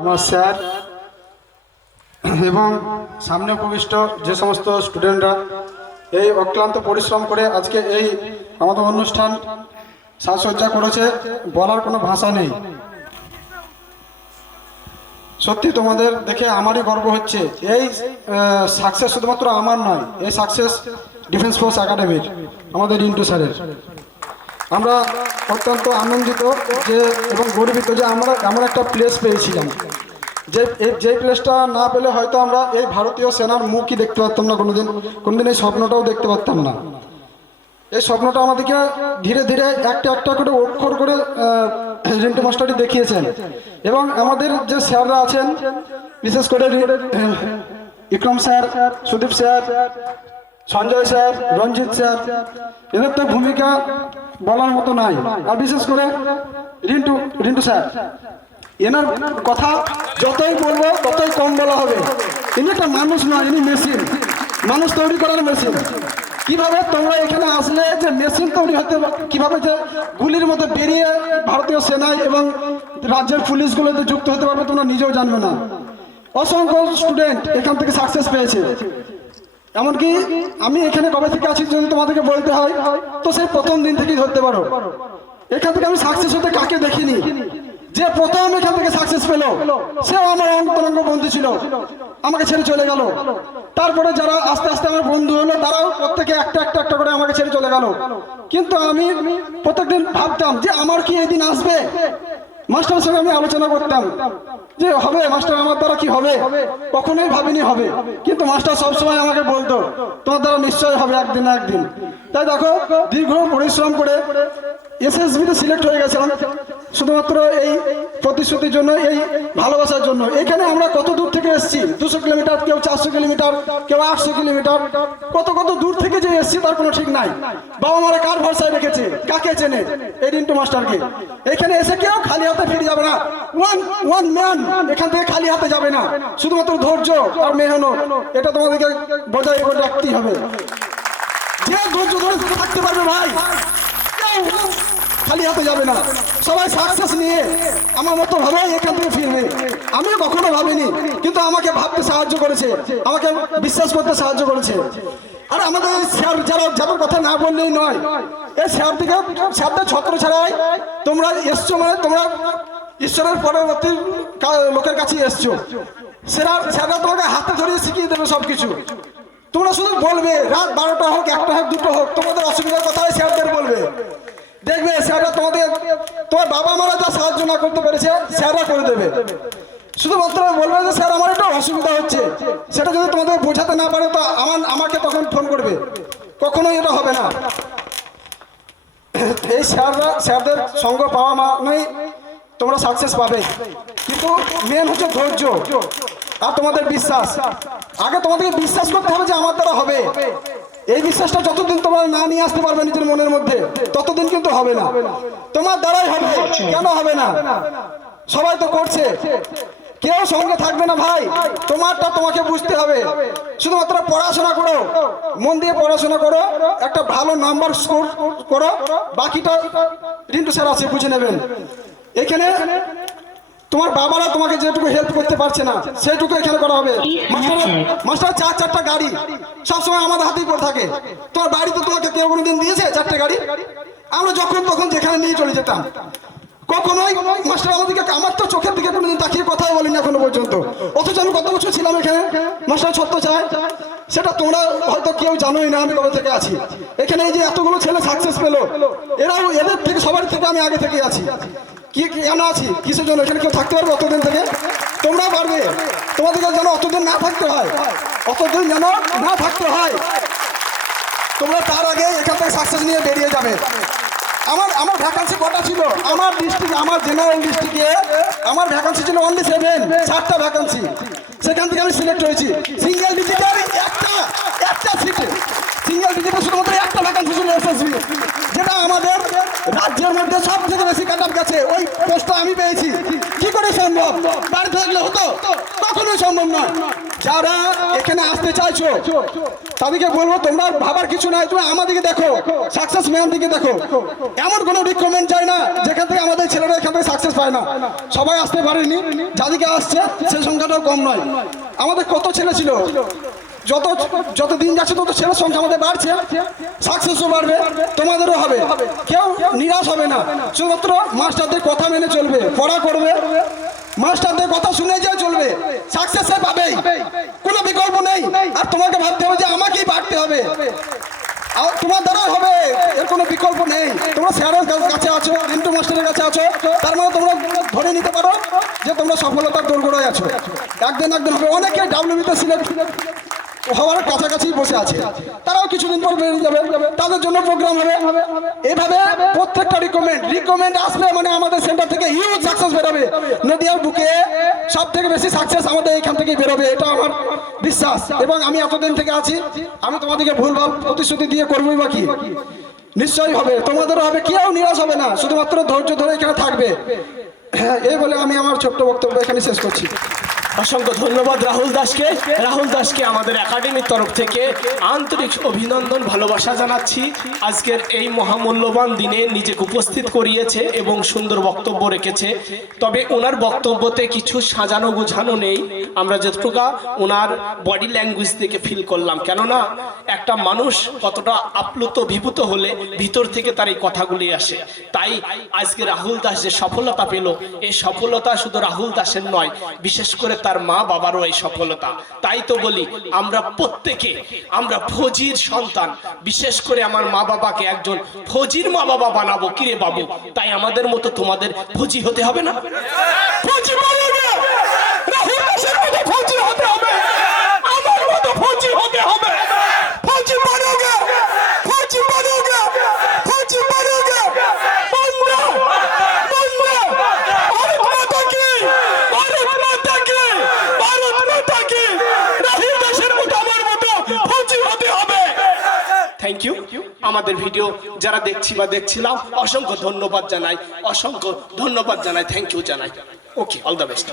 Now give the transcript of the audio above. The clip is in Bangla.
আমার স্যার এবং সামনে উপবিষ্ট যে সমস্ত স্টুডেন্টরা এই অক্লান্ত পরিশ্রম করে আজকে এই আমাদের অনুষ্ঠান সাজসজ্জা করেছে, বলার কোনো ভাষা নেই। সত্যি তোমাদের দেখে আমারই গর্ব হচ্ছে। এই সাকসেস শুধুমাত্র আমার নয়, এই সাকসেস ডিফেন্স ফোর্স একাডেমির, আমাদের রিন্টু স্যারের। আমরা অত্যন্ত আনন্দিত যে এবং গর্বিত যে আমরা এমন একটা প্লেস পেয়েছিলাম, যে প্লেসটা না পেলে হয়তো আমরা এই ভারতীয় সেনার মুখই দেখতে পারতাম না, কোনোদিন এই স্বপ্নটাও দেখতে পারতাম না। এই স্বপ্নটা আমাদেরকে ধীরে ধীরে একটা একটা করে অক্ষর করে রিন্টু মাস্টারই দেখিয়েছেন। এবং আমাদের যে স্যাররা আছেন, বিশেষ করে Bikram sir, Sudip sir, Sanjay sir, Ranjit sir, এদের তো ভূমিকা বলার মতো নাই। আর বিশেষ করে রিন্টু স্যার, এনার কথা যতই বলবো ততই কম বলা হবে। ইনি একটা মানুষ নয়, ইনি মেশিন, মানুষ তৈরি করার মেশিন। কিভাবে তোমরা এখানে আসলে যে মেশিন তৈরি হতে, কিভাবে যে গুলির মতো বেরিয়ে ভারতীয় সেনায় এবং রাজ্যের পুলিশগুলোতে যুক্ত হতে পারবে তোমরা নিজেও জানবে না। অসংখ্য স্টুডেন্ট এখান থেকে সাকসেস পেয়েছে। এমনকি আমি এখানে কবে থেকে আছি যদি তোমাদেরকে বলতে হয় তো সেই প্রথম দিন থেকেই ধরতে পারো। এখান থেকে আমি সাকসেস হতে কাকে দেখিনি। যে প্রথম এখান থেকে সাকসেস পেল সেও আমার অন্তরঙ্গ বন্ধু ছিল, আমাকে ছেড়ে চলে গেল। তারপরে যারা আস্তে আস্তে আমার বন্ধু হলো তারাও প্রত্যেকে একটা একটা একটা করে আমাকে ছেড়ে চলে গেল। কিন্তু আমি প্রত্যেকদিন ভাবতাম যে আমার কি এই দিন আসবে। মাস্টারের সঙ্গে আমি আলোচনা করতাম যে হবে মাস্টার, আমার দ্বারা কি হবে, কখনোই ভাবিনি হবে। কিন্তু মাস্টার সবসময় আমাকে বলতো তোমার দ্বারা নিশ্চয় হবে একদিন না একদিন। তাই দেখো, দীর্ঘ পরিশ্রম করে এসএসবিতে সিলেক্ট হয়ে গেছিলাম শুধুমাত্র এই প্রতিশ্রুতির জন্য, এই ভালোবাসার জন্য। এখানে আমরা কত দূর থেকে এসেছি, 200 কিলোমিটার, কেউ 400 কিলোমিটার, কেউ 800 কিলোমিটার, কত কত দূর থেকে যে এসেছি তার কোনো ঠিক নাই। বাবা মারা কার ভরসায় রেখেছে, কাকে চেনে, এই রিন্টু মাস্টারকে। এখানে এসে কেউ খালি হাতে ফিরে যাবে না। ওয়ান ম্যান এখান থেকে খালি হাতে যাবে না, শুধুমাত্র ধৈর্য আর মেহনত, এটা তোমাদেরকে বজায় করে রাখতেই হবে। যে ধৈর্য ধরে থাকতে পারবে ভাই, খালি হাতে যাবে না। সবাই সাকসেস নিয়ে আমার মতো ভাবে এখান থেকে ফিরবে। আমিও কখনো ভাবিনি, কিন্তু আমাকে ভাবতে সাহায্য করেছে, আমাকে বিশ্বাস করতে সাহায্য করেছে। আর আমাদের স্যার যাদের কথা না বললেই নয়, এই স্যারদের ছত্র ছাড়াই তোমরা এসছো, মানে তোমরা ঈশ্বরের পরবর্তী লোকের কাছে এসছো। স্যাররা তোমাকে হাতে ধরিয়ে শিখিয়ে দেবে সবকিছু। তোমরা শুধু বলবে, রাত 12টা হোক, 1টা হোক, 2টো হোক, তোমাদের অসুবিধার কথাই স্যারদের বলবে। দেখবে স্যাররা তোমার বাবা মারা যা সাহায্য না করতে পেরেছে স্যাররা করে দেবে। শুধুমাত্র বলবে যে স্যার আমার একটা অসুবিধা হচ্ছে, সেটা যদি তোমাদের বোঝাতে না পারে তো আমাকে তখন ফোন করবে। কখনোই এটা হবে না। এই স্যারদের সঙ্গ পাওয়া মানেই তোমরা সাকসেস পাবে। কিন্তু মেন হচ্ছে ধৈর্য আর তোমাদের বিশ্বাস। আগে তোমাদেরকে বিশ্বাস করতে হবে যে আমার দ্বারা হবে। এই বিশ্বাসটা যতদিন তোমরা না নিয়ে আসতে পারবে নিজের মনের মধ্যে, ততদিন কিন্তু হবে না। তোমার দ্বারাই হবে, কেন হবে না? সবাই তো করছে, কেউ সঙ্গে থাকবে না ভাই। তোমারটা তোমাকে বুঝতে হবে। শুধুমাত্র পড়াশোনা করো, মন দিয়ে পড়াশোনা করো, একটা ভালো নাম্বার স্কোর করো, বাকিটা রিন্টু স্যার আছে বুঝে নেবেন। এখানে তোমার বাবারা তোমাকে যেটুকু হেল্প করতে পারছে না সেটুকু এখানে করা হবে। মাস্টার 4টা গাড়ি সবসময় আমাদের হাতেই পড়ে থাকে। তোমার বাড়িতে তোমাকে কেউ কোনোদিন দিয়েছে 4টে গাড়ি? আমরা যখন তখন যেখানে নিয়ে চলে যেতাম। কখনোই মাস্টার আমাদেরকে, আমার তো চোখের দিকে কোনোদিন তাকিয়ে কথাই বলিনি এখনো পর্যন্ত। অথচ আমি কত বছর ছিলাম এখানে, মাস্টার ছত্র চায়, সেটা তোমরা হয়তো কেউ জানোই না আমি কবে থেকে আছি এখানে। এই যে এতগুলো ছেলে সাকসেস পেলো, এদের থেকে সবার থেকে আমি আগে থেকে আছি। কি কেন আছি, কিসের জন্য? এখানে কেউ থাকতে পারবে অতদিন থেকে? তোমরাও পারবে। তোমাদেরকে যেন অতদিন না থাকতে হয়, অতদিন যেন না থাকতে হয়। তোমরা তার আগে এখান থেকে সাকসেস নিয়ে বেরিয়ে যাবে। আমার ভ্যাকান্সি কটা ছিল? আমার ডিস্ট্রিক্ট, আমার জেনারেল ডিস্ট্রিক্টে আমার ভ্যাকান্সি ছিল অনলি 7টা ভ্যাকান্সি। সেখান থেকে আমি সিলেক্ট হয়েছি। সিঙ্গেল ডিজিটে আমি একটা সিটে, সিঙ্গেল ডিজিটে শুধুমাত্র একটা ভ্যাকান্সি ছিল এসএসবি, যেটা আমাদের রাজ্যের মধ্যে সব থেকে বেশি কাট অফ গেছে। ওই পোস্টটা আমি পেয়েছি। কি করে সম্ভব? বাড়িতে থাকলে হতো? কখনো কখনোই সম্ভব নয়। যারা এখানে আসতে চাইছো তাদেরকে বলবো তোমরা ভাবার কিছু নাই, তুমি আমাদেরকে দেখো, সাকসেস ম্যান দিকে দেখো। এমন কোনো রিকমেন্ড যায় না যেখান থেকে আমাদের ছেলেরা এখান থেকে সাকসেস পায় না। সবাই আসতে পারেনি, যাদেরকে আসছে সেই সংখ্যাটাও কম নয়। আমাদের কত ছেলে ছিল, যত যত দিন যাচ্ছে তত ছেলের সংখ্যা আমাদের বাড়ছে, সাকসেসও বাড়বে, তোমাদেরও হবে। কেউ নিরাশ হবে না, শুধুমাত্র মাস্টারদের কথা মেনে চলবে, পড়া করবে, মাস্টারদের কথা শুনে যে চলবে, সাকসেস পাবেই, কোনো বিকল্প নেই। আর তোমাকে ভাবতে হবে যে আমাকেই পারতে হবে, আর তোমার দ্বারাই হবে, এর কোনো বিকল্প নেই। তোমরা স্যারের কাছে আছো, রিন্টু মাস্টারের কাছে আছো, তার মানে তোমরা ধরে নিতে পারো যে তোমরা সফলতার দোরগোড়ায় আছো। একদিন হবে। অনেকে ডাব্লিউবিতে সিলেক্ট হওয়ার কাছাকাছি বসে আছে, তারাও কিছুদিন পর বেরিয়ে যাবে, তাদের জন্য প্রোগ্রাম হবে। এইভাবে প্রত্যেকটা রিকমেন্ড আসবে, মানে আমাদের সেন্টার থেকে হিউজ সাকসেস বেরোবে। নদিয়ার বুকে সব থেকে বেশি সাকসেস আমাদের এখান থেকেই বেরোবে, এটা আমার বিশ্বাস। এবং আমি এতদিন থেকে আছি, আমি তোমাদেরকে ভুলভাল প্রতিশ্রুতি দিয়ে করবোই বা কি, নিশ্চয়ই হবে, তোমাদেরও হবে, কেউ নিরাশ হবে না, শুধুমাত্র ধৈর্য ধরে এখানে থাকবে। হ্যাঁ, এই বলে আমি আমার ছোট্ট বক্তব্য এখানে শেষ করছি। অসংখ্য ধন্যবাদ রাহুল দাসকে আমাদের একাডেমির তরফ থেকে আন্তরিক অভিনন্দন, ভালোবাসা জানাচ্ছি। আজকের এই মহামূল্যবান দিনে নিজেকে উপস্থিত করিয়েছে এবং সুন্দর বক্তব্য রেখেছে। তবে ওনার বক্তব্যতে কিছু সাজানো গোছানো নেই, আমরা যতটুকু ওনার বডি ল্যাঙ্গুয়েজ থেকে ফিল করলাম। কেননা একটা মানুষ কতটা আপ্লুত বিভূত হলে ভিতর থেকে তার এই কথাগুলি আসে। তাই আজকে রাহুল দাস যে সফলতা পেল, এই সফলতা শুধু রাহুল দাসের নয়, বিশেষ করে তার মা বাবারও এই সফলতা। তাই তো বলি আমরা প্রত্যেকে আমরা ফৌজির সন্তান, বিশেষ করে আমার মা বাবাকে একজন ফৌজির মা বাবা বানাবো। কিরে বাবু, তাই আমাদের মতো তোমাদের ফৌজি হতে হবে না? ফৌজি বানাবে, রাহুল দাসের মতো ফৌজি হতে হবে, আমার মতো ফৌজি হতে হবে। ফৌজি বানাবে, ফৌজি বানাবে, ফৌজি বানাবে। বন্ধু বন্ধু, ভারত মাতা কি, ভারত মাতা কি, ভারত মাতা কি। রাহুল দাসের মতো আমার মতো ফৌজি হতে হবে। Thank you. আমাদের ভিডিও যারা দেখছি বা দেখছিলাম অসংখ্য ধন্যবাদ জানাই, অসংখ্য ধন্যবাদ জানাই, থ্যাংক ইউ জানাই। ওকে, অল দ্য বেস্ট।